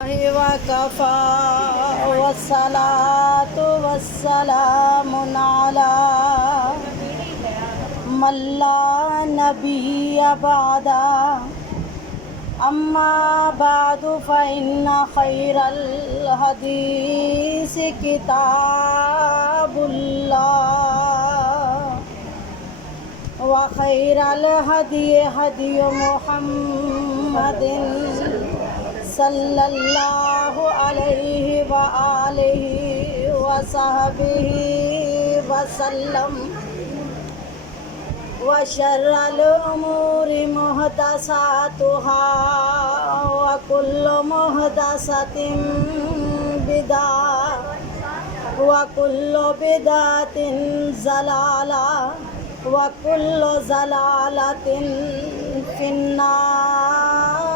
वकफ़ा वस्सलातु वस्सलामु अला मल्ला नबिय्य बअदा अम्मा बअदु फ़इन्ना ख़ैरल हदीस किताबुल्लाह व ख़ैरल हदी हदी मुहम्मदिन सल्लल्लाहु अलैहि व आलिहि व सहबिहि वसल्लम व शर्रल उमूरि मुहदसातुहा व कुल्लु मुहदसतिन बिदअह व कुल्लु बिदअतिन ज़लाला व कुल्लु ज़लालतिन फिन्नार।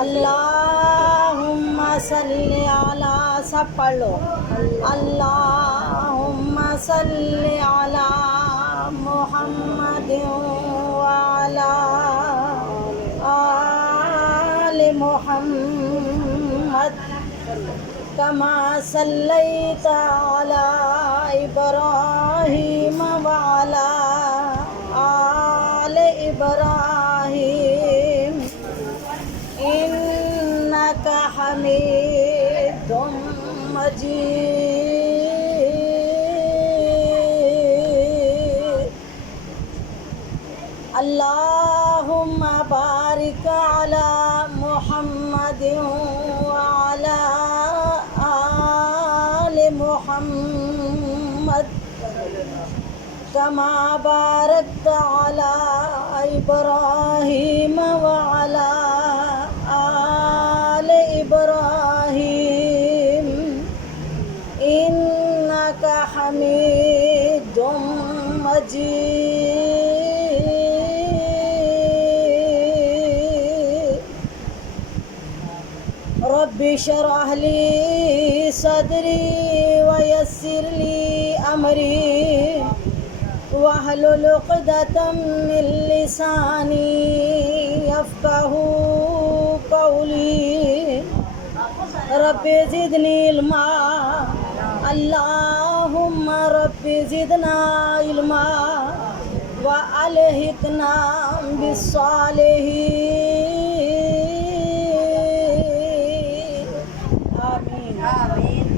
अल्लाहुम्मा सल्ली अला, सब पढ़ लो, अल्लाहुम्मा सल्ली अला मुहम्मदिन व अला आलि मुहम्मद कमा सल्लैता अला इब्राहीम व अला आलि इब्राहीम इन्नका हमीदुम मजीद। अल्लाहुम्मा बारिक अला मुहम्मदिन व अला आलि मुहम्मद कमा बारकता अला इब्राहीम व अला आलि इब्राहीम इन्नका हमीदुम मजीद। रब्बि शरह ली सदरी व यस्सिर ली अमरी वहलुल उक़दतम मिन लिसानी यफ़क़हू क़ौली। रब्बि ज़िदनी इल्मा, अल्लाहुम्मा रब्बि ज़िदना इल्मा व अलहिक़ना बिस्सालिहीन। आमीन आमीन।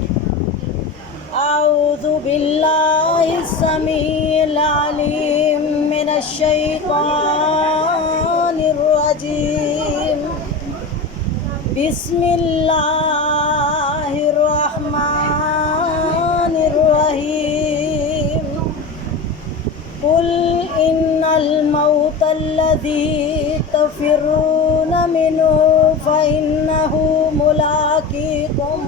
अऊज़ु बिल्लाहिस समीइल अलीम मिनश शैतानिर रजीम। बिस्मिल्लाहिर रहमानिर रहीम। कुल इन्नल मौतल्लज़ी तफ़िर्रून मिन्हु फ़इन्नहु मुलाक़ीकुम।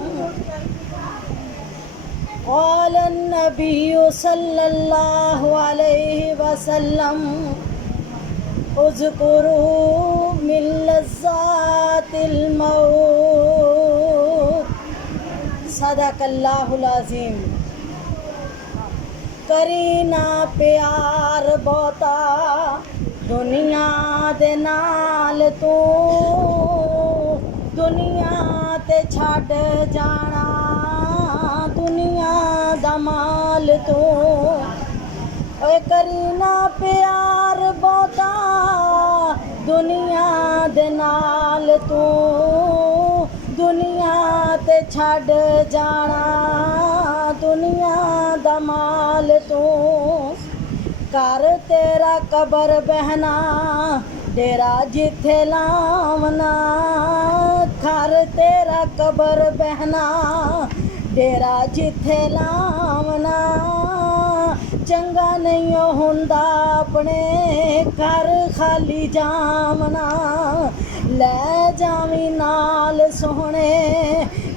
क़ालन नबिय्यु सल्लल्लाहु अलैहि वसल्लम उज़्कुरू मिन लज़्ज़ातिल मौत। सदक़ल्लाहुल अज़ीम। करीना प्यार बहुता दुनिया दे नाल तू दुनिया ते छड्ड जाना दुनिया दा माल तू। ओए करीना प्यार बहुता दुनिया दे नाल तू दुनिया ते छड्ड जाना दुनिया दा माल तू। कर तेरा कबर बहना डेरा जिथे लावना घर तेरा कबर बहना डेरा जिथे लावना। चंगा नहीं हुंदा अपने घर खाली जावना। लै जावी नाल सोहणे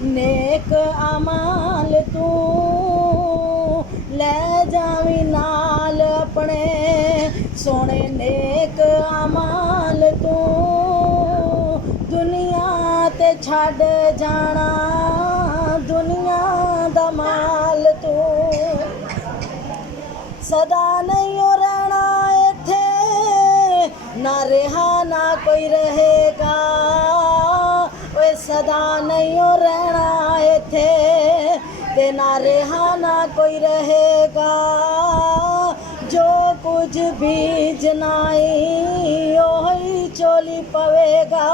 नेक अमाल तू लै जावी नाल अपने सोहणे नेक अमाल तू। दुनिया ते छड्ड जाना दुनिया दा माल तू। सदा नहीं रहना इत्थे कोई रहेगा, ओए सदा नहीं ओ रहना इथे, ते ना रिहाना कोई रहेगा। जो कुछ भी जनाई ओही चोली पवेगा।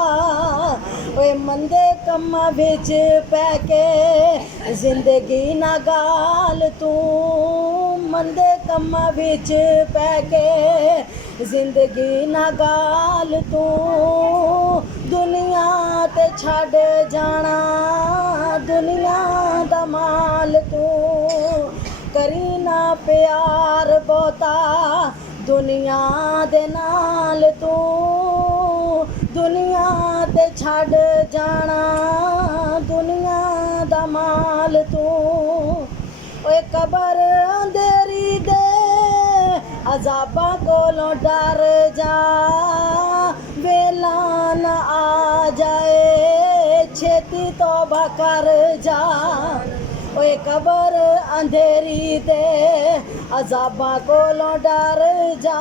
ओए मंदे कम्मा विच पै के जिंदगी ना गाल तू, मंदे कम्मा विच पै के जिंदगी ना गाल तू। दुनिया ते छड़ जाना दुनिया दा माल तू, करी ना प्यार बहुता दुनिया दे नाल तू, दुनिया ते छड़ जाना दुनिया दा माल तू। ओए कबर अंधेरी दे अजाबा कोलों डर जा, वेला न आ जाए छेती तौबा कर जा। ओए कबर अंधेरी दे अजाबा कोलों डर जा,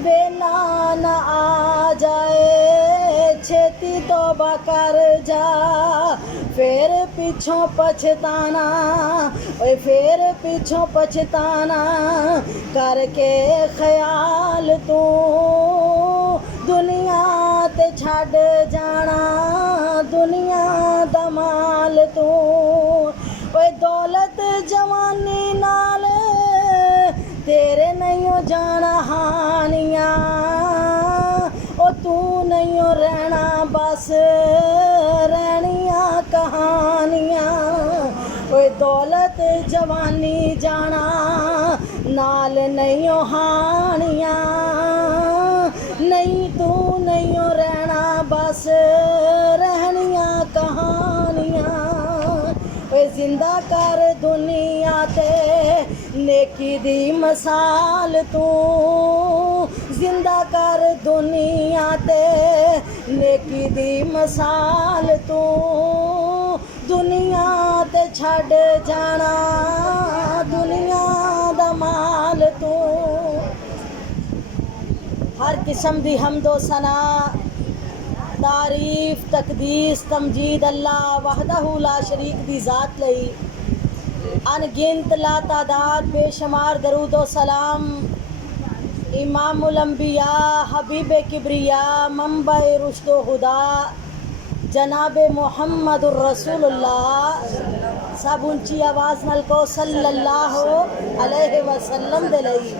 वेला न आ जाए छेती तौबा कर जा। फिर पिछों पछताना, ओए फिर पिछों पछताना करके ख्याल तू, दुनिया ते छड़ जाना दुनिया दा माल तू। ओए दौलत जवानी नाल तेरे नहीं हो जाना हानियां, ओ तू नहीं हो रहना बस रहनियां कहानियां। ओए दौलत जवानी जाना नाल नहीं हो हानियां, नहीं तू नहीं हो रहना बस रहनियां कहानियां। ओए जिंदा कर दुनिया ते नेकी दी मसाल तू, जिंदा कर दुनिया ते नेकी दी मसाल तू, दुनिया ते छड़ जाना दुनिया दा माल तू। हर किस्म दी हमदो सना तारीफ तकदीस तमजीद अल्लाह वहदहू ला शरीक दी ज़ात लई अनगिनत ला तादाद बेशुमार दरूद व सलाम इमामुल अंबिया हबीब किब्रिया मंबा रुश्द व हुदा जनाब मुहम्मदुर रसूलुल्लाह सब ऊंची आवाज़ नाल को सल्लल्लाहु अलैहि वसल्लम दे लई।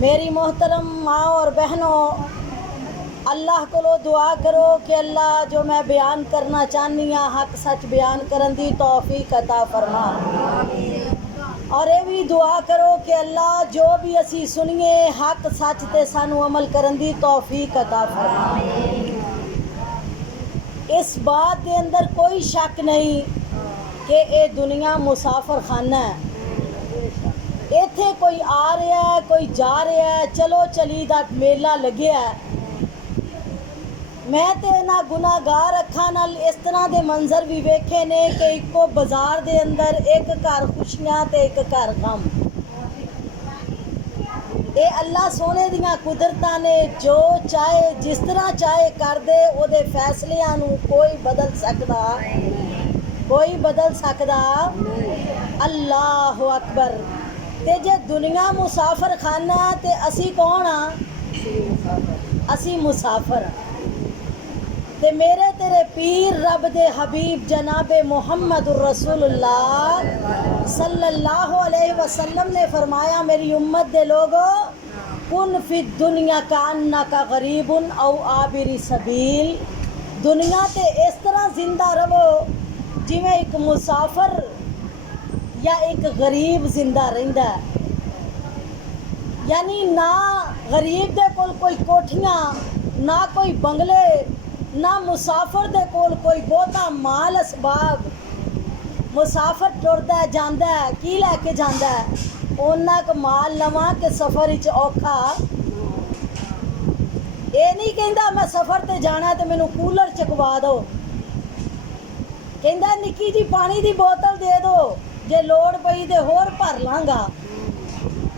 मेरी मोहतरम माँ और बहनों, अल्लाह को दुआ करो कि अल्लाह जो मैं बयान करना चाहनी हाँ हक सच बयान करन दी तौफीक अता फरमा। और ये भी दुआ करो कि अल्लाह जो भी असी सुनिए हक सच ते सानू अमल करन दी तौफीक अता फरमा। इस बात के अंदर कोई शक नहीं कि ये दुनिया मुसाफर खाना है। इत्थे कोई आ रहा है कोई जा रहा है, चलो चली दा मेला लग्या है। मैं तो इन्हां गुनाहगार अखां नाल इस तरह के मंजर भी वेखे ने कि इको बाजार दे अंदर एक घर खुशियां ते एक घर गम। ये अल्लाह सोने दियां कुदरतां ने जो चाहे जिस तरह चाहे कर दे, ओदे फैसलियां नूं कोई बदल सकदा कोई बदल सकदा। अल्लाह अकबर। ते जे दुनिया मुसाफर खाना ते असी कौन हाँ? असी मुसाफर। ते मेरे तेरे पीर रब दे हबीब जनाबे मुहम्मदुर रसूलुल्लाह सल्लल्लाहु अलैहि वसल्लम ने फरमाया, मेरी उम्मत दे लोगो कुन फी दुनिया का अन्ना का गरीबुन औ आबिरी सबील। दुनिया ते इस तरह जिंदा रहो जिवें एक मुसाफर या एक गरीब जिंदा रहिंदा है। यानी ना गरीब दे कोल कोई कोठियां, ना कोई बंगले, ना मुसाफर दे कोल कोई बहुता माल असबाब। मुसाफर टुरदा है जांदा है, की लैके जांदा है? उन्ना क माल लवां के सफ़र विच औखा। ये नहीं कहंदा मैं सफ़र ते जाना ते मैनू कूलर चकवा दो, कहंदा निक्की जी पानी दी बोतल दे दो, जे लोड़ पई ते होर भर लांगा।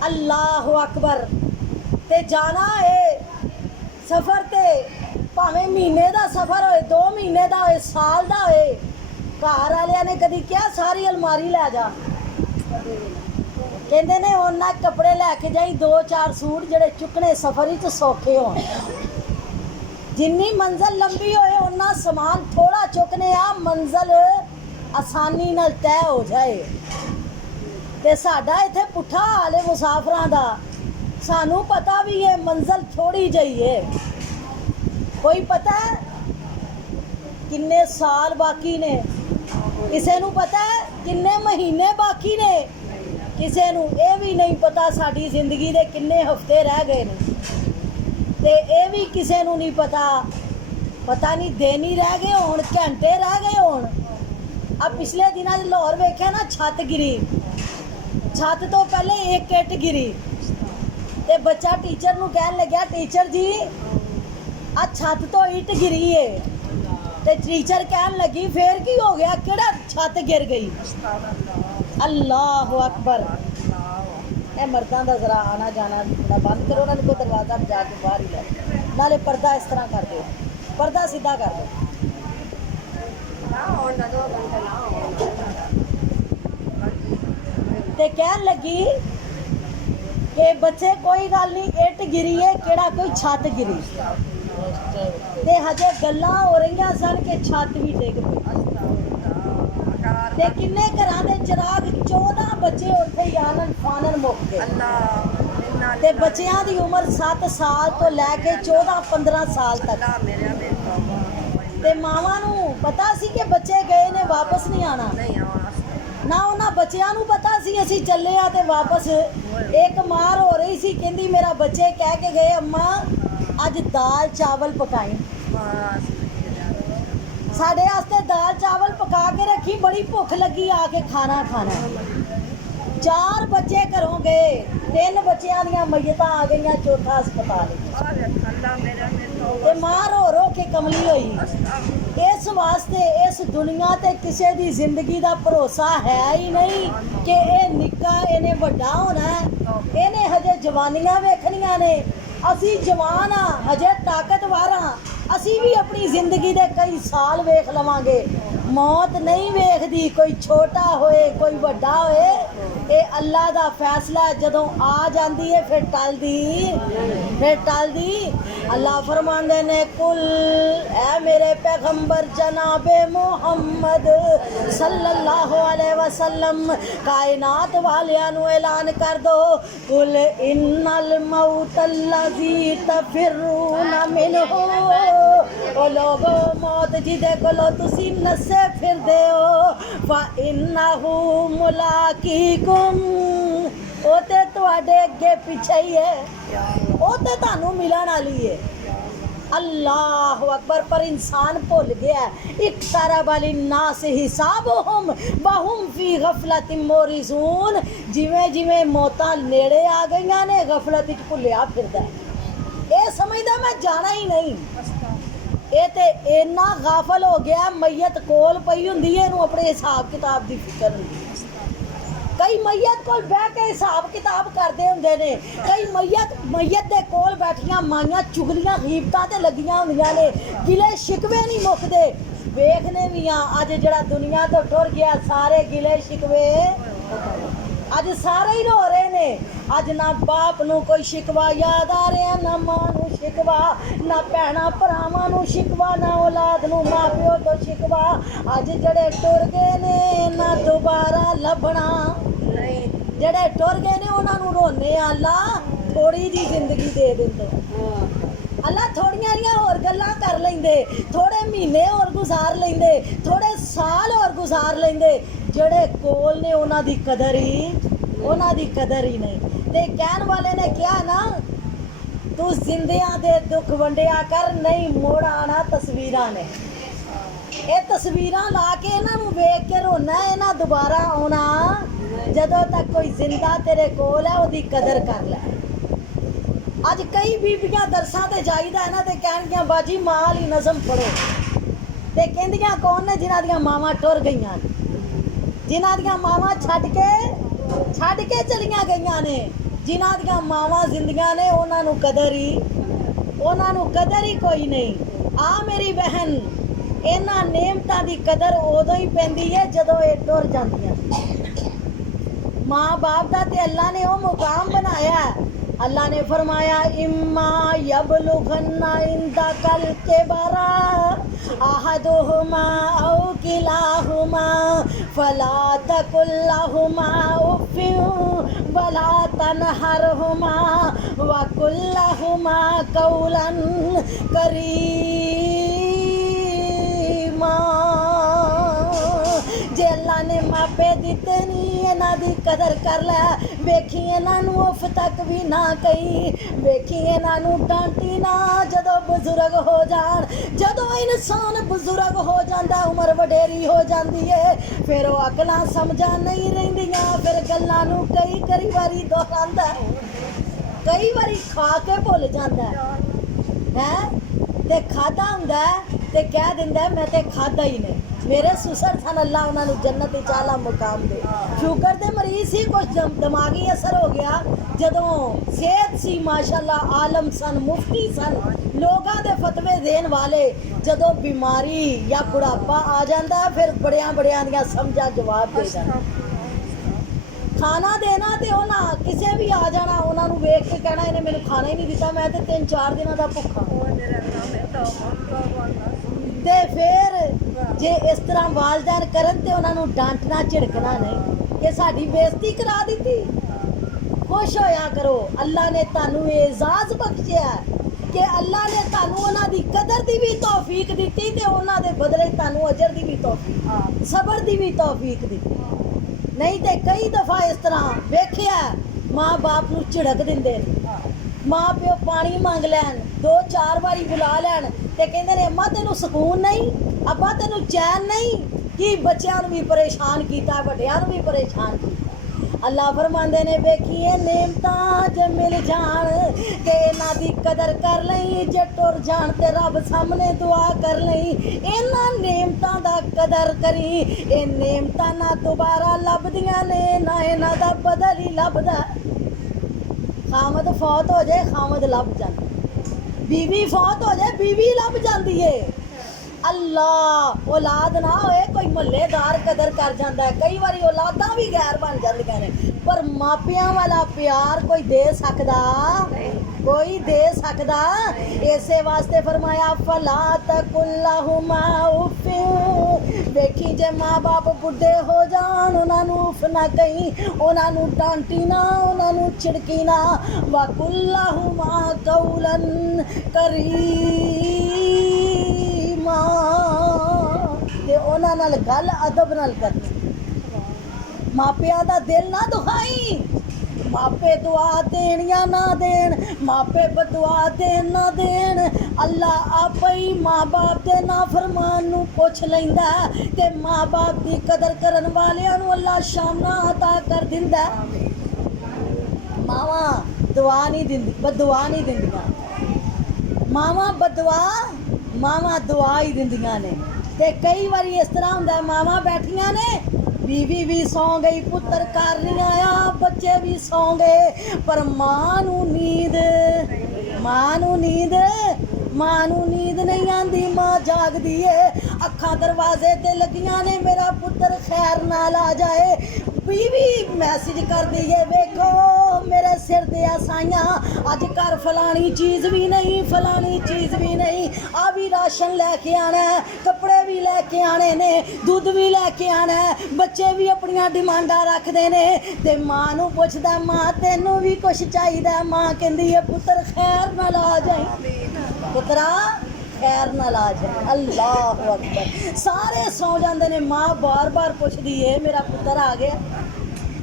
अल्लाह अकबर। ते जाना है सफ़र ते भावें महीने का सफ़र होए 2 महीने का होए साल का होए घर वालिया ने कभी क्या सारी अलमारी लै जा कहते ने उन्ना कपड़े लैके जाई 2-4 सूट जेड़े चुकने सफ़र च सौखे हो जिन्नी मंजिल लंबी होए उन्ना समान थोड़ा चुकने आ मंजिल आसानी नाल तय हो जाए ते साडा इत्थे पुट्ठा हाल है मुसाफरां दा सानू पता भी है मंजिल थोड़ी जही है कोई पता है किन्ने साल बाकी ने किसे नू पता है किन्ने महीने बाकी ने किसे नू ये भी नहीं पता साडी जिंदगी दे किन्ने हफ्ते रह गए ने ते ये भी किसे नू नहीं पता पता नहीं दिन ही रह गए होण घंटे रह गए होण अब पिछले दिनों लाहौर वेख्या ना छत गिरी छत तो पहले एक इट गिरी ते बच्चा टीचर नू कहन लग्या टीचर जी आ छत तो इट गिरी है ते टीचर कहन लगी फिर की हो गया केड़ा छत गिर गई अल्लाह अकबर ए मर्दां दा जरा आना जाना बंद करो ना को दरवाजा जाके बाहर ही लै नाले पर्दा इस तरह कर दो पर्दा सीधा कर दो ते कहन लगी कि बच्चे कोई गल नहीं इट गिरी है केड़ा कोई छत गिरी ते हजे गल्लां हो रही सन कि छत भी डिग पई ते किन्ने घरां दे चिराग 14 बच्चे उत्थे यानन फानन मुक गए ते बच्चियां दी उम्र 7 साल तो लैके 14-15 साल तक ते मावां नू पता सी कि बच्चे गए ने वापस नहीं आना ना उन्हां बच्चियां नू पता सी असी चले आ ते वापस एक मार हो रही सी कहंदी मेरा बच्चे कह के गए अम्मा अज दाल चावल पकाई साढ़े वास्ते दाल चावल पका के रखी बड़ी भुख लगी आके खाना खाना 4 बच्चे घरों गए 3 बच्चियां दियां मय्यतां आ गईयां चौथा अस्पताल ते मां रो रो के कमली होई इस वास्ते इस दुनिया ते किसी दी जिंदगी दा भरोसा है ही नहीं कि ये निक्का इन्हें वड्डा होना है इन्हें हजे जवानियां वेखनियां ने असी जवान हाँ हजे ताकतवर हाँ असी भी अपनी जिंदगी दे कई साल वेख लवांगे मौत नहीं वेखदी कोई छोटा होए कोई वड्डा होए ये अल्लाह दा फैसला है जदों आ जांदी है फिर टलदी अल्लाह फरमांदे ने कुल ऐ मेरे पैगंबर जनाबे मोहम्मद सल्लल्लाहु अलैहि वसल्लम कायनात वालियां नु ऐलान कर दो कुल इन्नल मौतल्लज़ी तफिरूना मिनहु ओ लोगो मौत जिदे कोलो तुसी नसे फिरदे हो फ इन्नहु मुलाकीकुम ओ ते तुहाडे अगे पिछे ही है ओ ते तुहानू मिलण वाली है अल्लाह अकबर पर इंसान भुल गया एक तारा वाली नास हिसाबुहुम वहुम फी गफलतिन मोरिसून जिवें जिवें मौतां नेड़े आ गईयां ने गफलत विच भुलिया फिरदा ये समझदा मैं जाना ही नहीं ये ते इन्ना गाफल हो गया मैयत कोल पई हुंदी है इहनूं अपने हिसाब किताब दी फिक्र हुंदी कई मैयत कोल बह के हिसाब किताब करते हुंदे ने कई मैयत दे कोल बैठियां माइयां चुगलियां गीबतां ते लगियां हुंदियां ने गिले शिकवे नहीं मुकदे वेखने भी हाँ अज जिहड़ा दुनिया तो टुर गया सारे गिले शिकवे अज सारे ही रो रहे ने अज ना बाप नू कोई शिकवा याद आ रहा ना मां नू शिकवा ना भैणा भरावां नू शिकवा ना औलाद नू मां प्यो तो शिकवा अज जड़े टुर गए ने ना दोबारा लभना जड़े टुर गए ने उन्हां नू रोने अल्लाह थोड़ी जी जिंदगी दे दिंदे अल्लाह थोड़ियां जिहियां होर गल्लां कर लेंदे थोड़े महीने होर गुजार लेंदे थोड़े साल होर गुजार लेंदे जड़े कोल ने उन्हां दी कदर ही नहीं ते कहण वाले ने कहा ना तू जिंदियां दे दुख वंडिया कर नहीं मोड़ आना तस्वीरां ने ये तस्वीरां ला के इन्हां नूं वेख के रोना है इन्हां दोबारा आउणा जदों तक कोई जिंदा तेरे कोल है ओदी कदर कर लै अज कई बीबियां दरसां ते जाईदा है ना ते कहणगियां बाजी मां ली नज़म पढ़ो ते कहंदियां कौन ने जिन्हां दियां मावां टुर गईयां जिन्हां दियां मावां छड्ड के चलियां गईयां ने जिन्हां दियां मावां जिंदियां ने उन्हां नूं कदर ही ਉਹਨਾਂ ਨੂੰ ਕਦਰ ਹੀ ਕੋਈ ਨਹੀਂ। ਆ ਮੇਰੀ ਬਹਿਨ, ਇਹਨਾਂ ਨੇਮਤਾਂ ਦੀ ਕਦਰ ਉਦੋਂ ਹੀ ਪੈਂਦੀ ਹੈ ਜਦੋਂ ਇਹ ਟੁਰ ਜਾਂਦੀਆਂ। माँ बाप दा ते अल्लाह ने वो मुकाम बनाया। अल्लाह ने फरमाया इम्मा यबलुगन्ना इंदकल किबरा अहदुहुमा औ किलाहुमा फला तकुल लहुमा उफ्फिन वला तनहरहुमा वकुल लहुमा कौलन करीमा। जे अल्लाह ने मापे दिते नहीं इन्हां दी कदर कर लै। वेखी इन्हां नूं उफ तक भी ना कही, वेखी इन्हां नूं डांटी ना। जदों बुजुर्ग हो जाण, जदों इंसान बुजुर्ग हो जांदा, उम्र वडेरी हो जांदी है, फिर वो अकलां समझां नहीं रहिंदियां, फिर गल्लां नूं कई वारी दोहरांदा, कई वारी खा के भुल जांदा है ते खादा हुंदा ते कह दिंदा मैं ते खादा ही नहीं। मेरे सुसर सन, अल्लाह उन्होंने जन्नत विच आला मुकाम दे। शुगर दे मरीज सी, कुछ दिमागी असर हो गया, जदों सेहत सी माशाअल्लाह, आलम सन, मुफ्ती सन, लोगों दे फतवे देन वाले, जदों बीमारी या बुढ़ापा आ जाता फिर बड़िया दियां समझा जवाब दे जाना। खाना देना ते उन्हां किसे भी आ जाना, उन्होंने वेख के कहना इन्हें मैंने खाना ही नहीं दिता, मैं तो 3-4 दिनों का भुखा। ते फिर जे इस तरह वालदैन करन ते उन्होंने डांटना झिड़कना नहीं कि साडी बेइज्जती करा दी। खुश होया करो, अल्लाह ने तुहानू एजाज बख्शिया कि अल्लाह ने तुहानू उन्हां दी कदर दी भी तौफीक दित्ती ते उन्हां दे बदले तुहानू अजर दी भी तौफीक, सबर दी भी तौफीक दित्ती। नहीं ते कई दफा इस तरह वेखिया माँ बाप नू झिड़क दिंदे ने, माँ प्यो पानी मंग लैन, 2-4 बारी बुला लैन ते कहंदे ने अम्मा तेनू सकून नहीं, अब्बा तेनू चैन नहीं, कि बच्चों भी परेशान किया, वड्डियां नूं भी परेशान किया। अल्लाह फरमांदे ने वेखिए नेमतां जे मिल जान ते इन्हां दी कदर कर लई, जे टुर जान ते रब सामने दुआ कर लई। इन्हां नेमतां दा कदर करी, ये नेमतां ना दोबारा लभदियां ने, ना इन्हां दा बदल ही लभदा। खामद फौत हो जाए खामद लभ जाए, बीवी फौत हो जाए बीवी लभ जाती है। अल्लाह औलाद ना होए कोई मुहल्लेदार कदर कर जाता है, कई बार औलादा भी गैर बन जांदियां ने, पर मापियां वाला प्यार कोई दे सकदा, कोई दे सकदा। इसे वास्ते फरमाया फला तकुल लहुमा उफ्फिन। देखी जे माँ बाप बुढ़े हो जान उन्होंने उफ ना कहीं, उन्होंने डांटी ना, उन्होंने छिड़की ना। वकुल लहुमा कौलन करीमा, ते उन्हां नाल गल अदब नाल करनी। मापिया दा दिल ना दुखाई, मापे दुआ देन या ना देन, मापे बदुआ देन ना देन, अल्लाह आप ही माँ बाप दे नाफरमान नूं पुछ लैंदा ते माँ बाप दी कदर करन वालियां नूं अल्लाह शामना अता कर दिंदा। मावां दुआ नहीं दिंदी, बदुआ नहीं दिंदियां, मावां बदुआ, मावां दुआ ही दिंदियां ने। ते कई बारी इस तरह हुंदा मावां बैठियां ने, बीवी भी सौ गई, पुत्र घर नहीं आया, बच्चे भी सौ गए, पर मां नू नींद नहीं आंदी, मां जागदी है, अखा दरवाजे ते लगियां ने मेरा पुत्र खैर नाल आ जाए। बीवी मैसेज कर दी है वेखो मेरे सिर दे साइयां अज घर फलानी चीज़ भी नहीं, फलानी चीज़ भी नहीं, आ भी राशन लैके आना है, कपड़े भी लैके आने ने, दुध भी लैके आना है, बच्चे भी अपनियां डिमांडां रखदे ने। ते मां नूं पुछदा मां तैनूं भी कुछ चाहिदा? मां कहंदी है पुत्र खैर नाल आ जाए, पुत्रा खैर नाल आ जाए। अल्लाह अकबर। सारे सौ जाते ने, माँ बार बार पुछदी है मेरा पुत्र आ गया,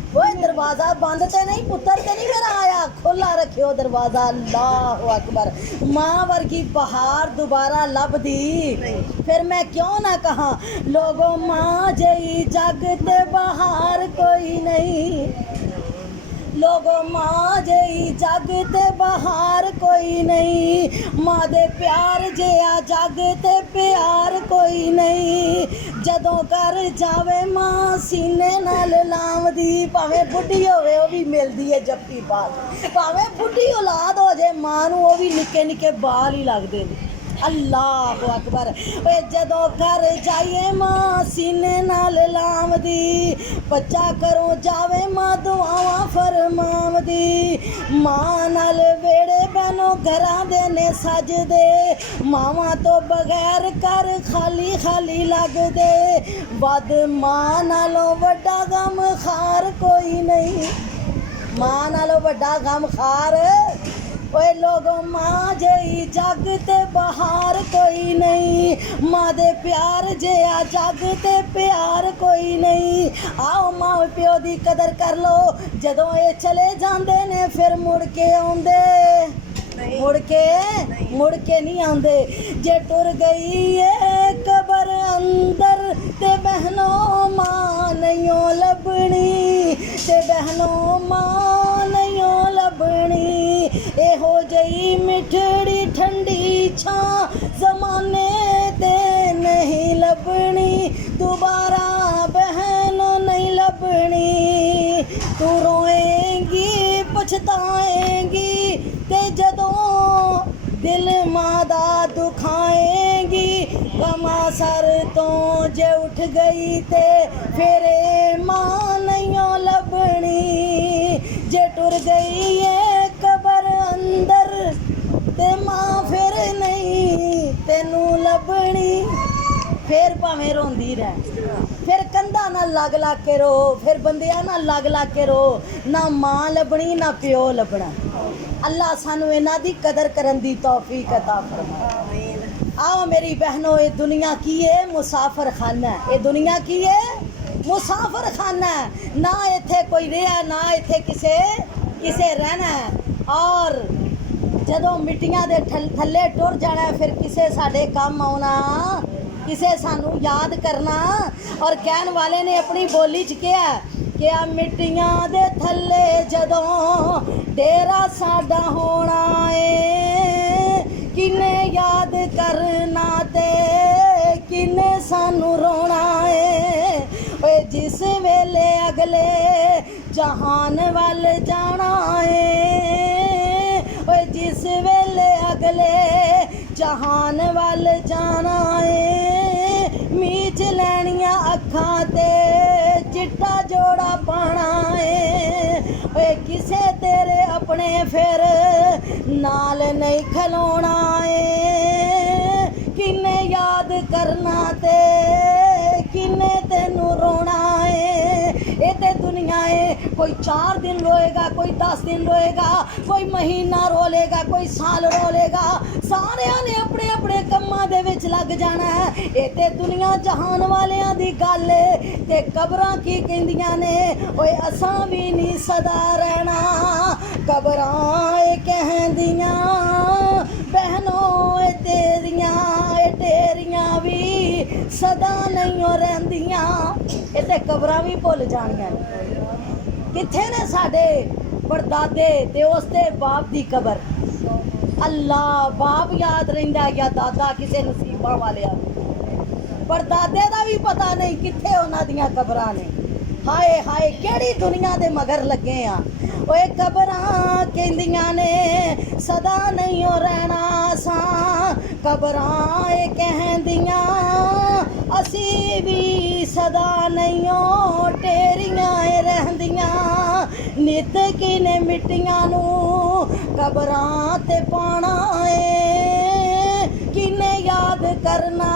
वो दरवाजा बंद ते नहीं, पुत्र ते नहीं मेरा आया, खुला रखियो दरवाजा। अल्लाह अकबर। माँ वर्गी बहार दोबारा लभदी फिर मैं क्यों ना कहा लोगों माँ जई जग ते बहार कोई नहीं, लोगों माँ जई जग ते बहार कोई नहीं माँ दे प्यार जिहा जग ते प्यार कोई नहीं जदों कर जावे माँ सीने नाल लावदी भावें बुढ़ी होवे वो भी मिलदी है जप्पी पाल भावें बुढ़ी औलाद हो जाए माँ नूं वो भी निक्के निक्के बाल ही लगदे ने अल्लाह अकबर वे जदों घर जाइए माँ सीने नाल लावदी बच्चा करो जावे माँ दुआवां फरमावदी माँ नाल वेड़े बहनों घरां दे ने सजदे मावां तो बगैर कर खाली खाली लगदे बद माँ नालों वड्डा गम खार कोई नहीं माँ नालों वड्डा गम खार ओए लोगों माँ जई जग ते बहार कोई नहीं माँ दे प्यार जिहा जग ते प्यार कोई नहीं आओ माँ प्यो दी कदर कर लो जदों ये चले जांदे ने फिर मुड़ के आउंदे मुड़ के नहीं आउंदे जे टुर गई है कबर अंदर ते बहनों माँ नहीं लभनी ते बहनों माँ नहीं लभनी एहो जई मिठड़ी ठंडी छां जमाने ते नहीं लभनी दोबारा बहन नहीं लभनी तू रोएंगी पछताएंगी ते जदों दिल माँ दा दुखाएंगी गमा सर तो जे उठ गई ते फिर माँ नहीं लभनी जे टुर गई है कबर अंदर ते माँ फिर नहीं तेनू लभनी फिर भावें रोंदी रह फिर कंधा ना लग लग के रो फिर बंदियां ना लग लग के रो ना माँ लभनी ना प्यो लभना अल्लाह सानू इन्हां दी कदर करन दी तौफीक अता फरमाए आओ मेरी बहनों ये दुनिया की है मुसाफिर खाना है ये दुनिया की है मुसाफिर खाना है ना इत्थे कोई रहा ना इत्थे किसे रहना है और जदों मिट्टियां दे थल्ले टुर जाना फिर किसे साडे काम आउना किसे सानू याद करना और कहन वाले ने अपनी बोली च क्या मिट्टियां दे थल्ले जदों डेरा साडा होना है किने याद करना ते किने सानू रोना है ओए जिस वेले अगले जहान वाल जाना है ओए जिस वेले अगले जहान वाल जाना है मीच लैनियां अखां ते चिट्टा जोड़ा पाना है ओए किसे तेरे अपने फिर नाल नहीं खलोना है किन्ने याद करना ते किन्ने तेनू रोना है ये ते दुनिया है कोई 4 दिन रोएगा कोई 10 दिन रोएगा कोई महीना रोलेगा कोई साल रोलेगा सारियां ने अपने अपने कम्मां दे विच लग जाना है ये ते दुनिया जहान वालियां दी गल है ते कबरां की कहंदियां ने ओए असां भी नहीं सदा रहना कबरां ए कहंदियां बहनों ए तेरियां भी सदा नहीं रहंदियां ये ते कबरां भी भुल जानियां किथे ने साडे परदादे ते उसते बाप दी कबर अल्लाह बाप याद रहिंदा या दादा किसे नसीबां वाले परदादे दा भी पता नहीं किथे उन्हां दियां कबरां ने हाय हाय केड़ी दुनिया दे मगर लगे आ ओए कबरां कहंदियां ने सदा नहीं रहना असां कबरां ए कहंदियां असी भी सदा नहीं टेरियां रहंदियां नित किने मिट्टियां नू कबरां ते पाना है किने याद करना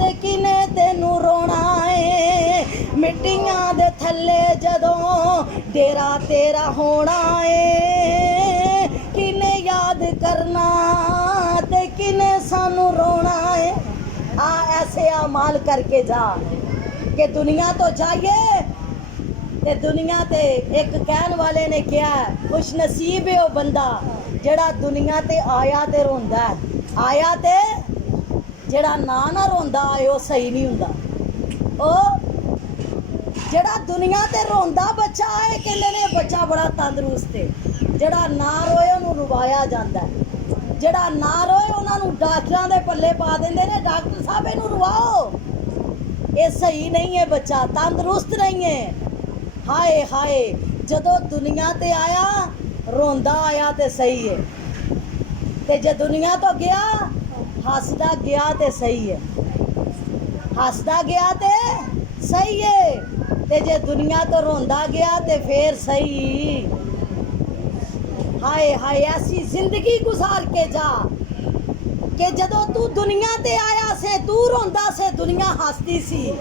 ते किने तेनू रोना है मिट्टियां दे थल्ले जदों डेरा तेरा होना है किने याद करना ते किने सानू रोना है आ ऐसे अमाल करके जा कि दुनिया तो जाइए ते दुनिया ते एक कहन वाले ने क्या खुश नसीब है वो बंदा जेड़ा दुनिया ते आया ते रोंदा है आया ते जेड़ा ना रोंदा आए वो सही नहीं हुंदा ओ जेड़ा दुनिया ते रोंदा बच्चा है कहंदे ने बच्चा बड़ा तंदरुस्त है ਜਿਹੜਾ ਨਾ ਰੋਏ ਉਹਨੂੰ ਰਵਾਇਆ ਜਾਂਦਾ ਹੈ, ਜਿਹੜਾ ਨਾ ਰੋਏ ਉਹਨਾਂ ਨੂੰ ਡਾਕਟਰਾਂ ਦੇ ਪੱਲੇ ਪਾ ਦਿੰਦੇ ਨੇ, ਡਾਕਟਰ ਸਾਹਿਬ ਇਹਨੂੰ ਰਵਾਓ, ਇਹ ਸਹੀ ਨਹੀਂ ਹੈ, ਬੱਚਾ ਤੰਦਰੁਸਤ ਨਹੀਂ ਹੈ। ਹਾਏ ਹਾਏ, ਜਦੋਂ ਦੁਨੀਆ ਤੇ ਆਇਆ ਰੋਂਦਾ ਆਇਆ ਤੇ ਸਹੀ ਹੈ, ਤੇ ਜੇ ਦੁਨੀਆ ਤੋਂ ਗਿਆ ਹੱਸਦਾ ਗਿਆ ਤੇ ਸਹੀ ਹੈ, ਹੱਸਦਾ ਗਿਆ ਤੇ ਸਹੀ ਹੈ, ਤੇ ਜੇ ਦੁਨੀਆ ਤੋਂ ਰੋਂਦਾ ਗਿਆ ਤੇ ਫੇਰ ਸਹੀ। ਹਾਏ ਹਾਏ, ਐਸੀ ਜ਼ਿੰਦਗੀ ਗੁਜ਼ਾਰ ਕੇ ਜਾ ਕਿ ਜਦੋਂ ਤੂੰ ਦੁਨੀਆ ਤੇ ਆਇਆ ਸੇ ਤੂੰ ਰੋਂਦਾ ਸੇ, ਦੁਨੀਆ ਹੱਸਦੀ ਸੀ।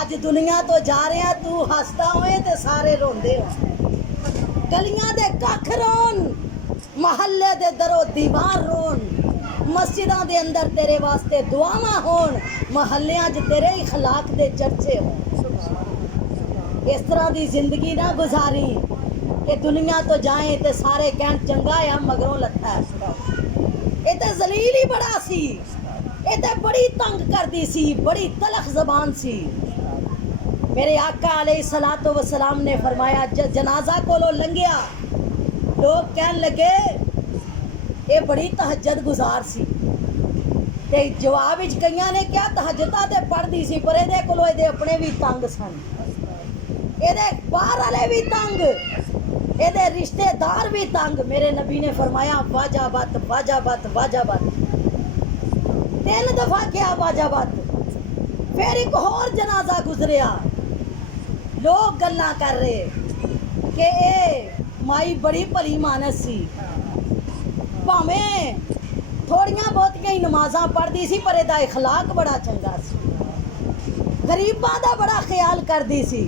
ਅੱਜ ਦੁਨੀਆ ਤੋਂ ਜਾ ਰਿਹਾ ਤੂੰ ਹੱਸਦਾ ਹੋਏ ਤੇ ਸਾਰੇ ਰੋਂਦੇ ਹੋ। ਗਲੀਆਂ ਦੇ ਕੱਖ ਰੋਣ, ਮਹੱਲੇ ਦੇ ਦਰੋ ਦੀਵਾਰ ਰੋਣ, ਮਸਜਿਦਾਂ ਦੇ ਅੰਦਰ ਤੇਰੇ ਵਾਸਤੇ ਦੁਆਵਾਂ ਹੋਣ, ਮਹੱਲਿਆਂ 'ਚ ਤੇਰੇ ਇਖਲਾਕ ਦੇ ਚਰਚੇ ਹੋਣ। ਇਸ ਤਰ੍ਹਾਂ ਦੀ ਜ਼ਿੰਦਗੀ ਨਾ ਗੁਜ਼ਾਰੀ ਕਿ ਦੁਨੀਆ ਤੋਂ ਜਾਏ ਤੇ ਸਾਰੇ ਕਹਿਣ ਚੰਗਾ ਆ ਮਗਰੋਂ ਲੱਥਾ ਹੈ। ਇਹ ਤਾਂ ਜ਼ਲੀਲ ਹੀ ਬੜਾ ਸੀ, ਇਹ ਤਾਂ ਬੜੀ ਤੰਗ ਕਰਦੀ ਸੀ, ਬੜੀ ਤਲਖ ਜ਼ਬਾਨ ਸੀ। मेरे आका अलैहिस्सलातु वस्सलाम ने फरमाया, जनाजा कोलों लंघिया लोग कहन लगे ये बड़ी तहज्जुद गुजार सी, ते जवाब विच कईयां ने क्या तहज्जुदां ते पढ़दी सी, पर इहदे कोलों इहदे अपने भी तंग सन, इहदे बाहर वाले भी तंग, इहदे रिश्तेदार भी तंग। मेरे नबी ने फरमाया वाजाबत वाजाबत वाजाबत, 3 दफा क्या वाजाबत। फिर एक होर जनाजा गुजरिया, लोग गल्लां कर रहे कि ये माई बड़ी भली मानस सी, भावें थोड़ियां बहुतियां ही नमाज़ां पढ़दी सी पर इहदा इखलाक बड़ा चंगा सी, गरीबां दा बड़ा ख्याल करदी सी,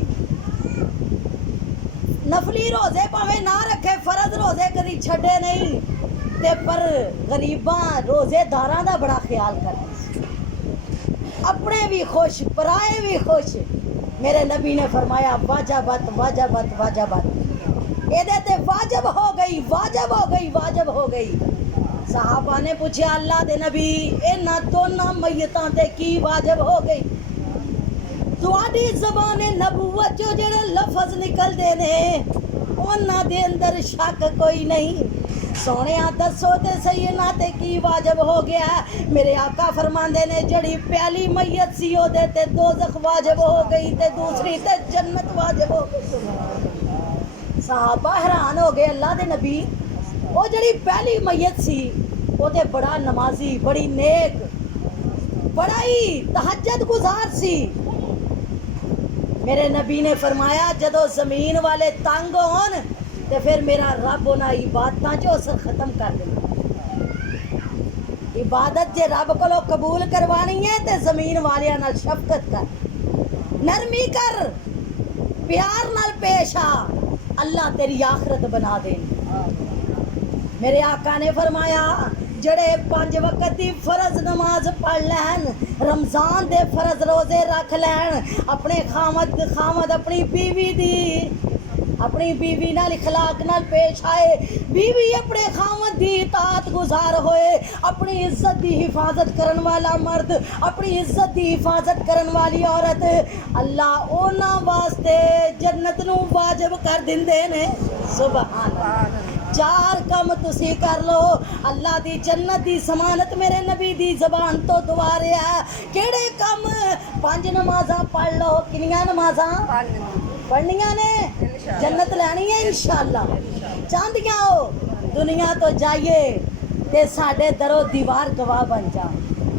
नफली रोज़े भावें ना रखे, फर्ज रोज़े कदी छड्डे नहीं ते पर गरीबां रोज़ेदारां दा बड़ा ख्याल करदी सी, अपने भी खुश पराए भी खुश। मेरे नबी ने फरमाया वाजबत वाजबत वाजबत, एदे ते वाजब हो गई वाजब हो गई वाजब हो गई। सहाबा ने पूछा अल्लाह दे नबी इन्हां दोनों मैयतां ते की वाजब हो गई? तुहाडी ज़बाने नबूवत चो जेड़े लफज निकलदे ने उन्हां दे अंदर शक कोई नहीं। सोने दसो ते सही ना ते की वाजब हो गया? मेरे आका फरमांदे ने जड़ी पहली मैयत सी ओदे ते दोज़ख वाजब हो गई ते दूसरी ते जन्नत वाजब हो गई। सहाबा हैरान हो गए, अल्लाह दे नबी वो जड़ी पहली मैयत सी वो ते बड़ा नमाजी बड़ी नेक बड़ा ही तहज्जुद गुजार सी। मेरे नबी ने फरमाया जदों ज़मीन वाले तंग होन ते फिर मेरा रब उन्हां इबादतां चों असर खत्म कर देंदा। इबादत जे रब कोलों कबूल करवानी है ते ज़मीन वालियां नाल शफकत कर, नरमी कर, प्यार नाल पेश आ, अल्लाह तेरी आखरत बना दे। मेरे आका ने फरमाया जड़े 5 वक्त की फर्ज नमाज पढ़ लैन, रमज़ान दे फर्ज रोज़े रख लैन, अपने खामद अपनी बीवी दी अपनी बीवी नाल इखलाक नाल पेश आए, बीवी अपने खामद दी इताअत गुजार होए, अपनी इज्जत दी हिफाजत करन वाला मर्द, अपनी इज्जत दी हिफाजत करन वाली औरत, अल्लाह उन्हां वास्ते जन्नत नूं वाजिब कर दिंदे ने। सुभान अल्लाह। 4 कम तुसी कर लो, अल्लाह दी जन्नत दी जमानत मेरे नबी दी जबान तो दुआ रहा। केड़े कम? 5 नमाज़ां पढ़ लो। किनियां नमाज़ां पढ़नियां ने? जन्नत लैनी है इंशाअल्लाह। चाहदियां हो दुनिया तो जाइए ते साडे दरो दीवार गवाह बन जा।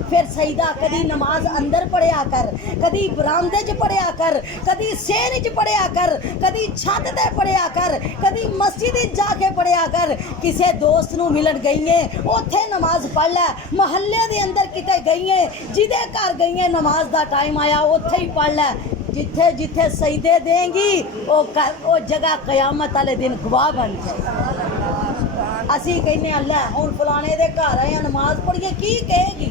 फिर सईदा कदी नमाज अंदर पढ़िया कर, कदी बरामदे च पढ़िया कर, कदी सेन च पढ़िया कर, कदी छत ते पढ़िया कर, कदी मस्जिद जाके पढ़िया कर। किसी दोस्त नूं मिलन गई है उत्थे नमाज पढ़ लै, महल्ले दे अंदर किते गई है जिदे घर गई है नमाज दा टाइम आया उत्थे ही पढ़ लै। जिथे जिथे सईदे देंगी वो जगह कयामत वाले दिन गवाह बन जाए। असी कहने लै हुण फलाने दे घर आए नमाज पढ़िए, की कहेगी?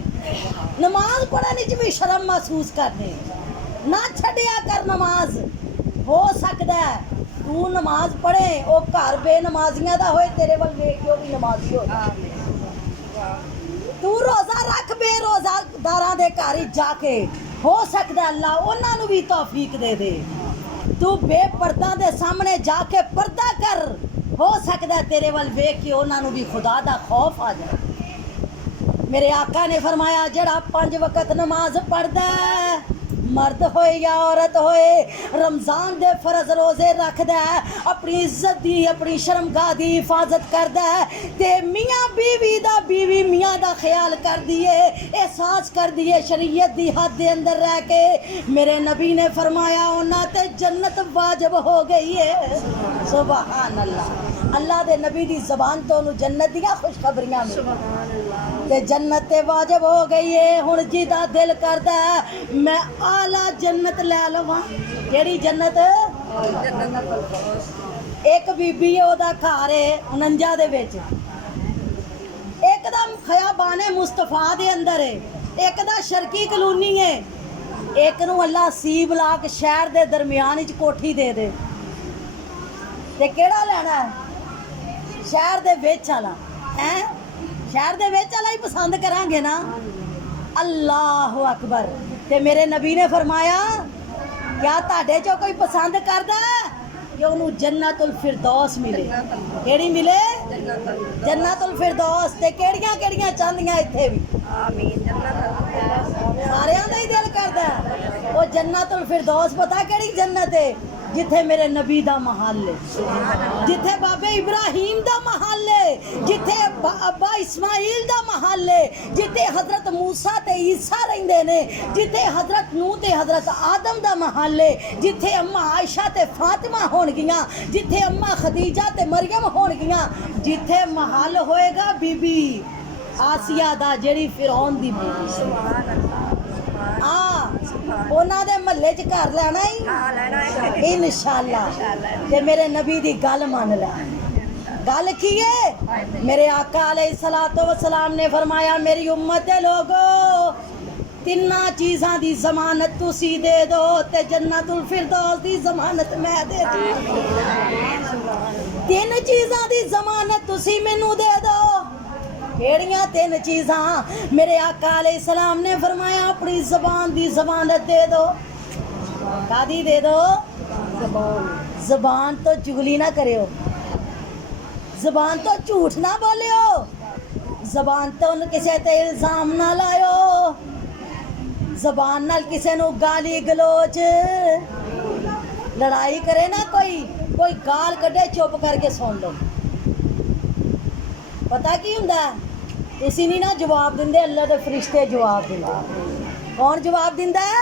नमाज पढ़ने च भी शर्म महसूस करने, ना छड्डिया कर नमाज। हो सकता है तू नमाज पढ़े वो घर बेनमाजियां दा होए, तेरे वल वेख के भी नमाजी हो। तू रोज़ा रख बेरोज़ादारां दे घर जाके, हो सकता अल्लाह उन्हां नूं भी तौफीक दे दे। तू बेपर्दा दे सामने जाके पर्दा कर, हो सकता है तेरे वल वेख के उन्होंने भी खुदा दा खौफ आ जाए। मेरे आका ने फरमाया जड़ा 5 वक्त नमाज पढ़दा है, मर्द होए या औरत होए, रमज़ान दे फर्ज रोज़े रखदा है, अपनी इज्जत दी अपनी शर्मगाह दी हिफाजत करदा है, ते मियाँ बीवी दा बीवी मियाँ दा ख्याल कर दिए, एहसास कर दिए शरीयत दी हद दे अंदर रह के, मेरे नबी ने फरमाया उन्हां ते जन्नत वाजिब हो गई है। सुभान अल्लाह। अल्लाह दे नबी दी ज़बान तो उन्होंने जन्नत दियां खुशखबरियां मिली ते जन्नत ते वाजिब हो गई है। हुण जिदा दिल करदा है मैं आला जन्नत लै लवां, केड़ी जन्नत? एक बीबी है ओदा घर है 49 दे विच, एक दा खयाबाने मुस्तफा दे अंदर है, एक दा शर्की कलोनी है, एक नूं अल्लाह सी ब्लाक शहर दे दरमियान च कोठी दे दे, ते केड़ा लैना है? शहर दे विच वाला है, शहर दे विच वाला ही पसंद करांगे ना। अल्लाह अकबर। ते मेरे नबी ने फरमाया क्या ताड़े चो कोई पसंद करदा कि उन्होंने जन्नतुल फिरदौस मिले? केड़ी मिले? जन्नतुल फिरदौस। ते केड़ियां केड़ियां चाहंदियां इत्थे भी? सारियां दा ही दिल करदा है। वो जन्नतुल फिरदौस पता केड़ी जन्नत है? जिथे मेरे नबी दा महल है, जिथे बाबे इब्राहिम दा महल है, जिथे अब्बा इस्माइल दा महल है, जिथे हजरत मूसा ते ईसा रहिंदे ने, जिथे हजरत नूह ते हजरत आदम दा महल है, जिथे अम्मा आयशा ते फातिमा होणगियां, जिथे अम्मा खदीजा ते मरियम होणगियां, जिथे महल होएगा बीबी आसिया दा जेड़ी फिरौन दी बीबी। उन्हां दे महल्ले च घर लैना ही इंशाअल्लाह। ते मेरे नबी दी गल मन लै। गल की है? मेरे आका अलैहिस्सलातु वस्सलाम ने फरमाया मेरी उम्मत दे लोगो तिन्ना चीज़ां दी जमानत तुसी दे दो ते जन्नतुल फिरदौस दी जमानत मैं दे दूं। 3 चीज़ां दी जमानत तुसी मैनू दे दो। केड़ियां 3 चीज़ां? मेरे आका अलैहिस्सलाम ने फरमाया अपनी ज़बान दी ज़मानत दे दो। कादी दे दो? ज़बान तो चुगली ना करियो, ज़बान तो झूठ ना बोलियो, ज़बान तो किसी ते इल्ज़ाम ना लायो, ज़बान नाल किसी नू गाली गलोच लड़ाई करे ना, कोई गाल कढ़े चुप करके सुन लो। पता की हुंदा तुसी नहीं ना जवाब दिंदे, अल्लाह दे फरिश्ते जवाब दिंदे। कौन जवाब दिंदा है?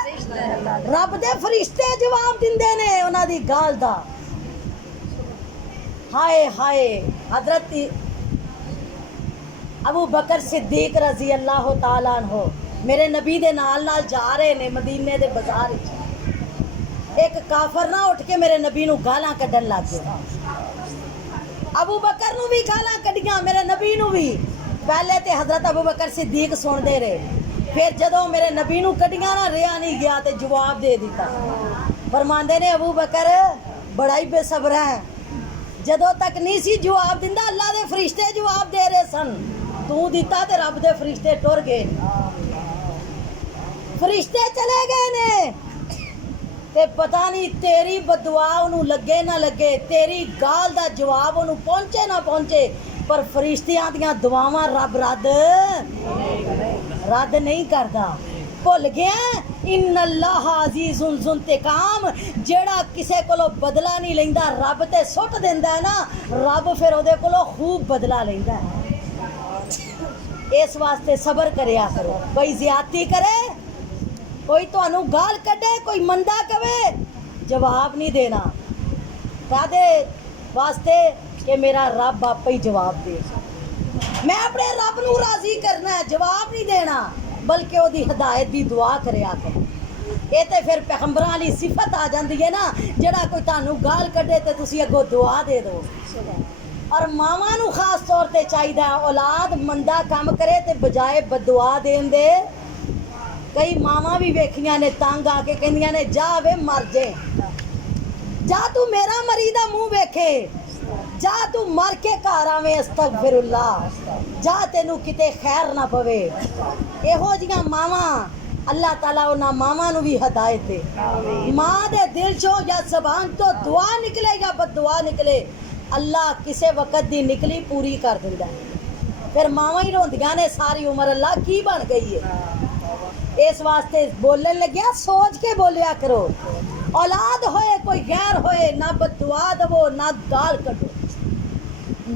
रब दे फरिश्ते जवाब दिंदे ने उन्हां दी गाल दा। हाय हाय। हजरत अबू बकर सिद्दीक रजी अल्लाह तआला अन्हो मेरे नबी दे नाल नाल जा रहे ने मदीने दे बाजार विच। एक काफर ना उठ के मेरे नबी नू गालां कड्ढन लग गया। अबू बकर नू भी गालां कड्ढियां, मेरे नबी नू भी। पहले ते हजरत अबू बकर सिद्दीक सुनते रहे, फिर जदों मेरे नबी नू कड्ढियां ना रेहा नहीं गया ते जवाब दे दिता। फरमांदे ने अबू बकर बड़ा ही बेसब्र है, जदों तक नहीं सी जवाब दिंदा अल्लाह दे फरिश्ते जवाब दे रहे सन, तू दिता ते रब दे फरिश्ते टुर गए, फरिश्ते चले गए ने। ते पता नहीं तेरी बदुआ उन्हों लगे ना लगे, तेरी गाल दा जवाब उन्हों पहुंचे ना पहुंचे, पर फरिश्तियां दियां दुआवां रब रद्द नहीं करदा। भुल गया इन्नल्लाह अज़ीज़ुन ज़ुंतिकाम, जेड़ा किसे कोलों बदला नहीं लैंदा रब ते सुट दिंदा है ना, रब फिर ओदे कोलों खूब बदला लैंदा है। इस वास्ते सबर करया करो। कोई ज़्यादती करे, कोई तुहानू गाल कढ़े, कोई मंदा कवे, जवाब नहीं देना। कादे वास्ते कि मेरा रब आपे ही जवाब दे। मैं अपने रब नू राजी करना है, जवाब नहीं देना, बल्कि ओदी हिदायत दी दुआ करया करो। ये तो फिर पैगंबरां वाली सिफत आ जाती है ना, जेड़ा कोई तुहानू गाल कढ़े तो तुसी अगों दुआ दे दो। और मावां नू खास तौर ते चाहिदा औलाद मंदा काम करे ते बजाए बदुआ देन दे। कई मावां भी वेखियां ने तंग आके कहंदियां ने जा वे मर जे, जा तू मेरा मरी दा मुंह वेखे, जा तू मर के घर आवे, अस्तगफिरुल्लाह, जा तेनू किते खैर ना पवे। इहो जियां मावां अल्लाह ताला उन्हां मावां नूं भी हिदायत दे। मां दे दिल चों या ज़बान तो दुआ निकले या बददुआ निकले, अल्लाह किसे वक्त दी निकली पूरी कर दिंदा है। फिर मावां ही रोंदियां ने सारी उम्र, अल्लाह की बन गई है। इस वास्ते बोलन लग्या सोच के बोलिया करो। औलाद होए कोई गैर होए, ना बददुआ दवो ना गाल कढो।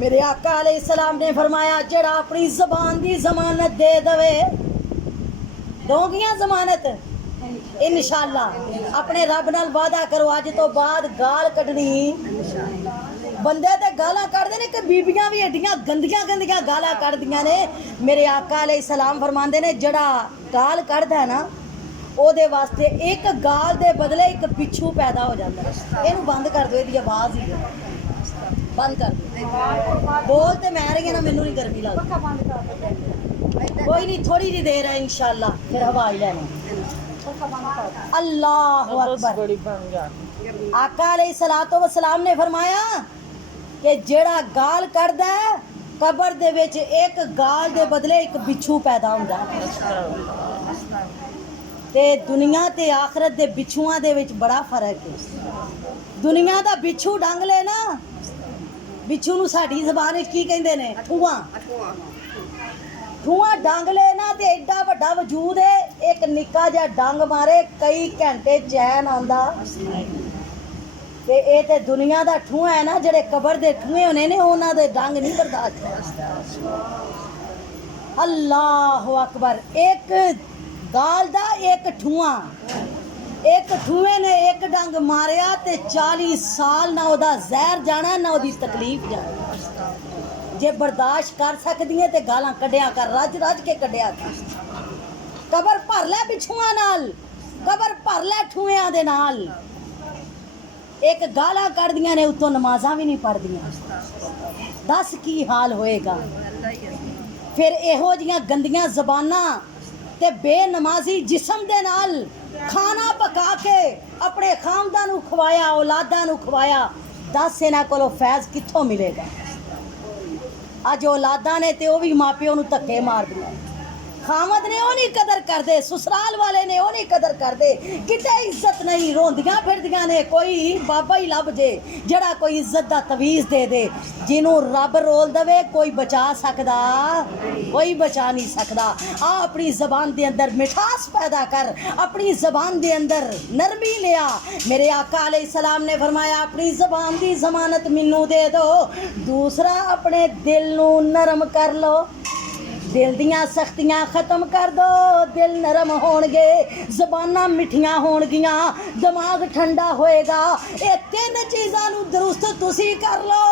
मेरे आका अलैहिस्सलाम ने फरमाया जेड़ा अपनी ज़बान दी ज़मानत दे दवे, दोगियां ज़मानत इंशाअल्लाह। अपने रब नाल वादा करो अज तो बाद गाल कढनी। बंदे ते गालां कढदे ने कि बीबियां भी एडियां गंदियां गंदियां गालां कढदियां ने। मेरे आका अलैहिस्सलाम फरमांदे ने जेड़ा गाल कढदा है ना, ओदे वास्ते एक गाल दे बदले एक बिच्छू पैदा हो जाता है। इहनूं बंद कर दो, इहदी आवाज़ ही बंद कर दो। बोल ते मैं रही ना, मैनू नहीं गर्मी लगती। कोई नहीं, थोड़ी जी देर है इंशाअल्लाह, फिर हवा ही लेना। अल्लाह अकबर। आका अलैहिस्सलातो वस्सलाम ने फरमाया कि जेड़ा गाल कढदा है, कबर दे विच एक गाल दे बदले एक बिच्छू पैदा हुंदा है। ते दुनिया ते आखरत दे बिच्छुआं दे विच बड़ा फर्क है। दुनिया दा बिच्छू डंग ले ना, बिच्छू नूं साडी ज़बान विच की कहिंदे ने? ठूआं। ठूआं डंग ले ना ते एडा वड्डा वजूद है, एक निक्का जिहा डंग मारे कई घंटे चैन आंदा। ते ए ते दुनिया दा ठूआं है ना, जेड़े कबर दे ठूए होने ने उन्हां दे डंग नहीं बर्दाश्त। अल्लाह अकबर। एक गाल दा एक ठूआं, एक ठूए ने एक डंग मारिया ते 40 साल ना ओदा जहर जाना ना ओदी तकलीफ जानी। जे बर्दाश्त कर सकदी है ते गालां कड्डिया कर, रज रज के कड्डिया कर। कबर भर लै बिछुआं नाल, कबर भर लै ठूएयां दे नाल। एक गालां कढदियां ने, उत्तों नमाज़ां भी नहीं पढ़दियां। दस की हाल होएगा। फिर इहो जिहियां गंदियां ज़बानां ते बेनमाजी जिस्म दे नाल खाना पका के अपने खामदां नूं खवाया, औलादां नूं खवाया। दस इन्हां कोलों फैज़ कित्थों मिलेगा? अज औलादां ने ते ओह भी माँ प्यो नूं धक्के मार दिए। खामद ने ओह नहीं कदर करते, ससुराल वाले ने ओह नहीं कदर करते, किते इज्जत नहीं। रोंदियां फिरदियां ने, कोई बाबा ही लभ जे जड़ा कोई इज्जत दा तवीज़ दे दे। जिन्हों रब रोल दवे कोई बचा सकदा? कोई बचा नहीं सकदा। आ अपनी ज़बान दे अंदर मिठास पैदा कर, अपनी ज़बान दे अंदर नरमी लिया। मेरे आका अलैहिस्सलाम ने फरमाया अपनी ज़बान दी ज़मानत मैनू दे दो, दूसरा अपने दिल नू नरम कर लो। दिल दियां सख्तियां खत्म कर दो, दिल नरम होणगे, ज़बानां मिठियां होणगियां, दिमाग ठंडा होएगा। ये तीन चीज़ां नू दुरुस्त तुसी कर लो,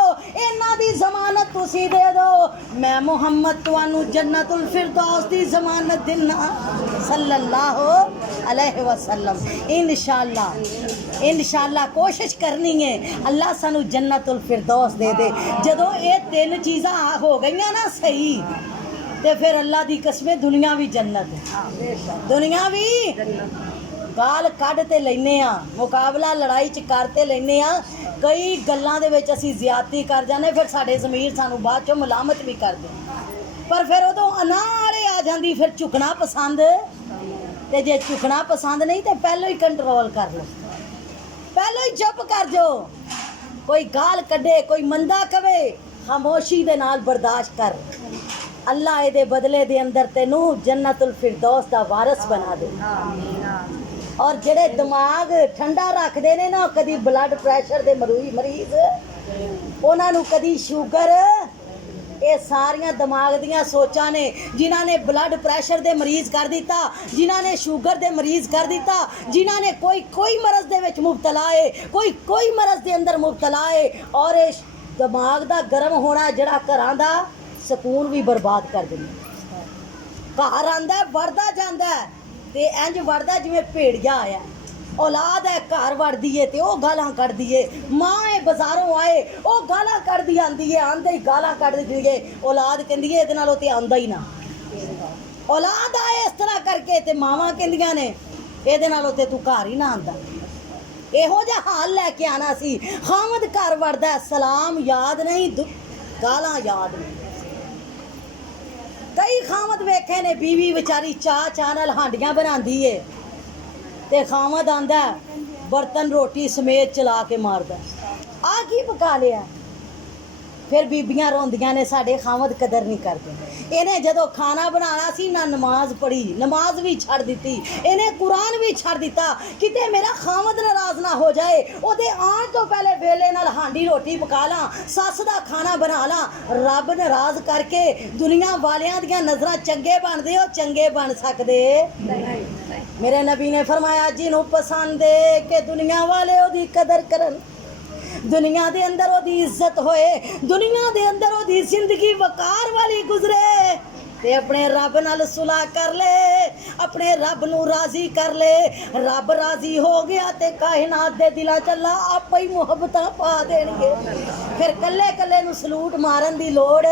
इन्हां दी ज़मानत तुसी दे दो। मैं मुहम्मद तुहानू जन्नतुल फिरदौस दी ज़मानत दिना सल्लल्लाहु अलैहि वसल्लम। इंशाअल्लाह इंशाअल्लाह कोशिश करनी है अल्लाह सानू जन्नतुल फिरदौस दे दे। जदों ये तीन चीज़ां हो गईयां ना सही, ते फिर अल्लाह दी कसमें दुनिया भी जन्नत है। दुनिया भी गाल कढ ते लैने आ, मुकाबला लड़ाई च करते लैने आ। कई गल्लां दे विच असीं ज़्यादती कर जाने, फिर साडे ज़मीर सानू बाद चों मलामत भी करदे। पर फिर उदों अनाड़े आ जांदी, फिर झुकना पसंद। ते जे झुकना पसंद नहीं तो पहलों ही कंट्रोल कर लो, पहलों ही चुप कर जाओ। कोई गाल कढे, कोई मंदा कवे, खामोशी दे नाल बर्दाश्त कर। अल्लाह ये बदले दे अंदर तेनू जन्नतुल फिरदौस दा वारस बना दे। और जेड़े दिमाग ठंडा रखते ने ना, कदी ब्लड प्रैशर दे मरीज, उन्हां नू कदी शुगर, ये सारियां दिमाग दियां सोचां ने। जिन्हां ने ब्लड प्रैशर दे मरीज कर दिता, जिन्हां ने शुगर दे मरीज कर दिता, जिन्हां ने कोई मरज दे विच मुबतला है, कोई मरज दे अंदर मुबतला है। और इस दिमाग दा गर्म होना जड़ा घरां दा सकून भी बर्बाद कर दिंदा। घर आंदा वड़दा जांदा ते इंज वड़दा जिवें भेड़िया आया। औलाद है घर वड़दी है ते ओह गालां कढदी है। माँ है बाजारों आए, ओह गालां कढदी आंदी है, आंदे ही गालां कढदी है। औलाद कहंदी है इहदे नालों ते आंदा ही ना। औलाद आए इस तरह करके ते मावां कहंदियां ने इहदे नालों ते तू घर ही ना आंदा। इहो जिहा हाल लैके आना सी। खामद घर वड़दा, सलाम याद नहीं, गालां याद नहीं। कई खामद वेखे ने बीवी बेचारी चाह नाल हांडियां बनांदी है ते खामद आंदा बर्तन रोटी समेत चला के मारदा आ की पका लिया। फिर बीबियां रोंदियां ने साडे खामद कदर नहीं करते। इन्हें जदों खाना बनाना सी ना नमाज पढ़ी, नमाज भी छड़ दी, इन्हें कुरान भी छड़ दिता किते मेरा खामद नाराज ना हो जाए। ओदे आण तो पहले वेले नाल हांडी रोटी पका ला, सस दा खाना बना ला। रब नाराज करके दुनिया वालियां दियां नज़रां चंगे बनदे हो, चंगे बन सकदे मेरे नबी ने फरमाया जिन्हों पसंद है कि दुनिया वाले ओदी कदर करन, दुनिया दे अंदर ओदी इज्जत होए, दुनिया दे अंदर ओदी जिंदगी वकार वाली गुजरे ते अपने रब नाल सुलह कर ले, अपने रब नू राजी कर ले। रब राजी हो गया ते कायनात दे दिलां च अल्लाह आपे ही मुहब्बतां पा देणगे। फिर कल्ले कल्ले नू सलूट मारन दी लोड़,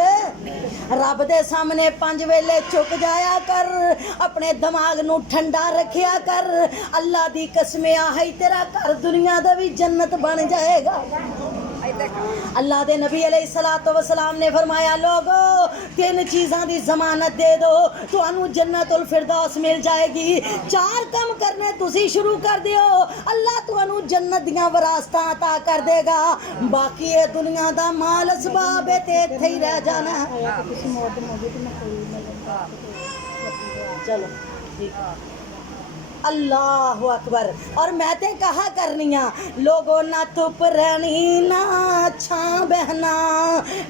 रब दे सामने 5 वेले चुक जाया कर, अपने दिमाग नू ठंडा रखिया कर। अल्लाह दी कसमें आई तेरा घर दुनिया दा भी जन्नत बन जाएगा। अल्लाह दे नबी अलैहिस्सलातु वस्सलाम ने फरमाया लोगो 3 चीज़ां दी जमानत दे दो तुहानू जन्नतुल फिरदौस मिल जाएगी। 4 काम करने तुसी शुरू कर दियो अल्लाह तुहानू जन्नत दियां वरासतां अता कर देगा। बाकी ये दुनिया दा माल असबाब है ते इत्थे ही रह जाना। चलो ठीक है। अल्लाह अकबर। और मैं ते कहा करनिया लोगों ना धुप रहनी ना छां बहना,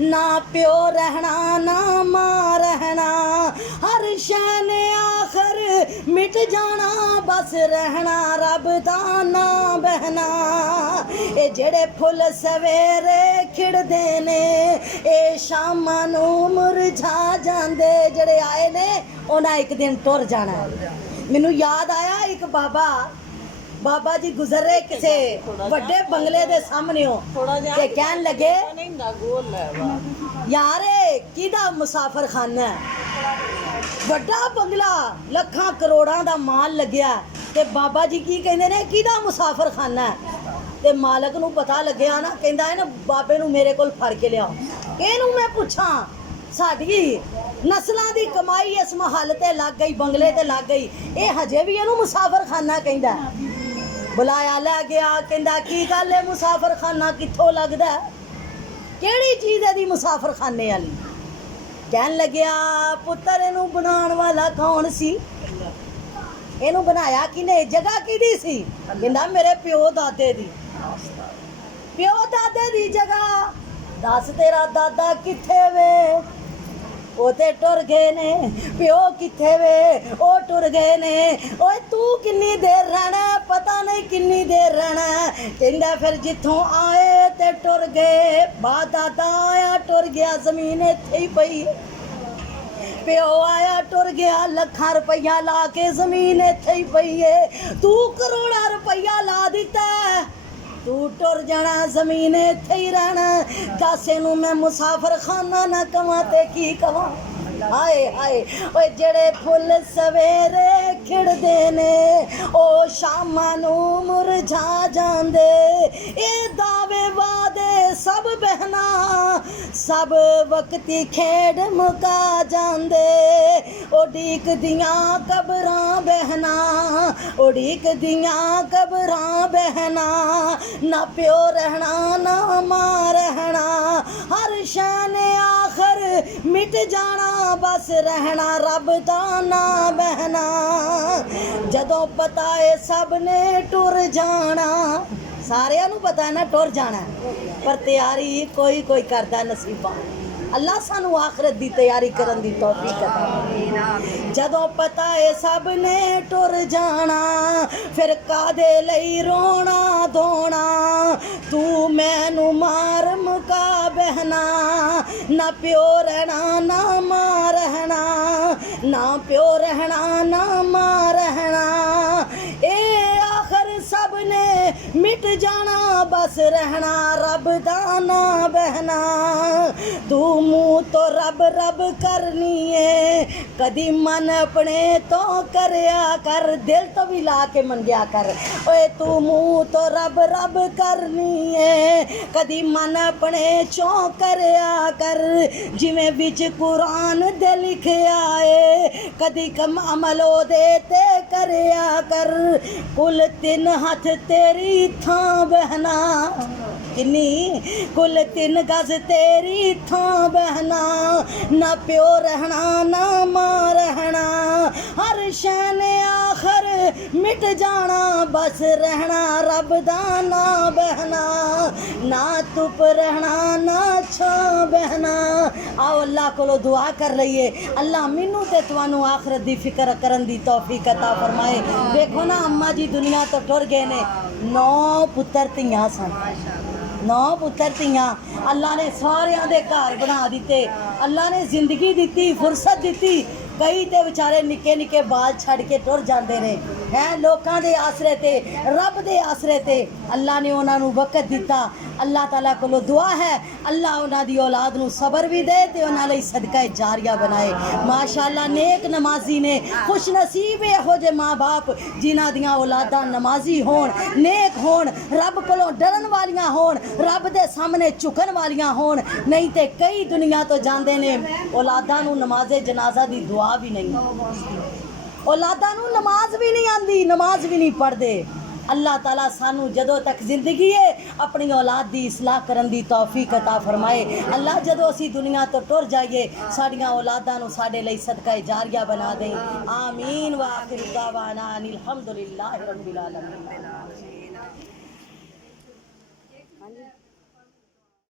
ना प्यो रहना ना मां रहना, हर शै ने आखर मिट जाना बस रहना रब दा ना बहना। ए जेड़े फुल सवेरे खिड़दे ने ए शामां नू मुरझा जांदे, जेड़े आए ने उन्हां एक दिन टुर जाना। मैनू याद आया एक बाबा जी गुजर रहे किसे बड़े बंगले दे सामने ते कहन लगे यार किदा मुसाफर खाना है, बड़ा बंगला लखां करोड़ां दा माल लग्या ते बाबा जी की कहंदे ने किदा मुसाफर खाना है। ते मालक नू पता लग्या ना, कहंदा है ना बाबे नू मेरे कोल फड़ के लिया। इहनू मैं पुछां साडी नस्लां दी कमाई इस महल ते लग गई, बंगले ते लग गई, ये हजे भी इहनू मुसाफर खाना कहंदा। बुलाया लै गया, कहंदा की गल है मुसाफर खाना कित्थों लगदा, केड़ी चीज़ है दी मुसाफर खाने वाली। कहन लग्या पुत्तर इहनू बनाउण वाला कौन सी, इहनू बनाया किने, जगह किहदी सी। कहंदा मेरे प्यो दादे दी। प्यो दादे दी जगह दस तेरा दादा कित्थे वे, वो ते टुर गए ने। प्यो कित्थे वे, वो टुर गए ने। ओए तू किन्नी देर रहना, पता नहीं किन्नी देर रहना। कहंदा फिर जिथों आए ते टुर गए, बा दादा आया टुर गया, जमीन इत्थे ही पई। प्यो आया टुर गया, लखां रुपया ला के जमीन इत्थे ही पई है। तू करोड़ा रुपया ला दिता, तू टुर जाना, जमीन इत्थे ही रहना। कासे नू मैं मुसाफर खाना ना कवां ते की कवां। हाय हाय ओए जेड़े फुल सवेरे खिड़दे ने ओ शामां नू मुरझा जांदे। ए दावे वादे सब बहना सब वक्ती खेड मुका जांदे। उड़ीक दियां कबरां बहना, उड़ीक दियां कबरां बहना, ना प्यो रहना ना मां रहना, हर शै ने आखर मिट जाना बस रहना रब दा ना बहना। जदों पता है सब ने टुर जाना, सारिਆਂ ਨੂੰ पता है ना टुर जाना, पर तैयारी कोई कोई करदा नसीबा। अल्लाह सानू आखरत दी तैयारी करन दी तौफीक अता। जदों पता है सब ने टुर जाना, फिर कादे लई रोना धोना, तू मैनू मार मुका बहना, ना प्यो रहना ना मां रहना, ना प्यो रहना ना मां रहना। ए आखर सब ने मिट जाना बस रहना रब दा ना बहना। तू मुँह तो रब रब करनी है कदी मन अपने तो करया कर, दिल तो भी ला के मंगया कर। ओए तू मुँह तो रब रब करनी है कदी मन अपने चों करया कर, जिवें विच कुरान दे लिखया है कदी कम अमलो देते करया कर। कुल तिन हथ तेरी थां बहना, किन्नी कुल तिन गज तेरी थां बहना, ना प्यो रहना ना मां रहना, हर शैन आखर मिट जाना बस रहना रब दा ना बहना, ना धुप रहना ना छां बहना। आओ अल्लाह कोलो दुआ कर लईए, अल्लाह मैनू ते तुहानू आखरत दी फिक्र करन दी तौफीक अता फरमाए। देखो ना अम्मा जी दुनिया तो टुर गए ने, 9 पुत्तर धीआं सन, 9 पुत्तर धीआं। अल्लाह ने सारियां दे घर बना दिते, अल्लाह ने जिंदगी दिती, फुर्सत दिती। कई ते बेचारे निक्के निक्के बाल छड़ के टुर जाते ने हैं लोकां दे आसरे ते, रब दे आसरे ते। अल्लाह ने उन्हां नू वक़्त दिता। अल्लाह ताला कोलों दुआ है अल्लाह उन्हां दी औलाद नू सबर भी दे ते उन्हां लई सदका जारिया बनाए। माशाअल्लाह नेक नमाजी ने, खुश नसीब इहो जे माँ बाप जिन्हां दियां औलादां नमाजी होण, नेक होण, रब कोलों डरन वालियां होण, रब दे सामने झुकन वालियां होण। नहीं ते कई दुनिया तो जांदे ने औलादां नू नमाज़े जनाजा दी दुआ भी नहीं, औलादां नू नमाज भी नहीं आंदी, नमाज भी नहीं पढ़दे। अल्लाह ताला सानू जदों तक जिंदगी है अपनी औलाद दी इस्लाह करन दी तौफीक अता फरमाए। अल्लाह जदों असी दुनिया तो टुर जाइए साडियां औलादां नू साडे लई सदका जारिया बना दे। आमीन व आखिर दावाना अनिल हम्दुलिल्लाहि रब्बिल आलमीन।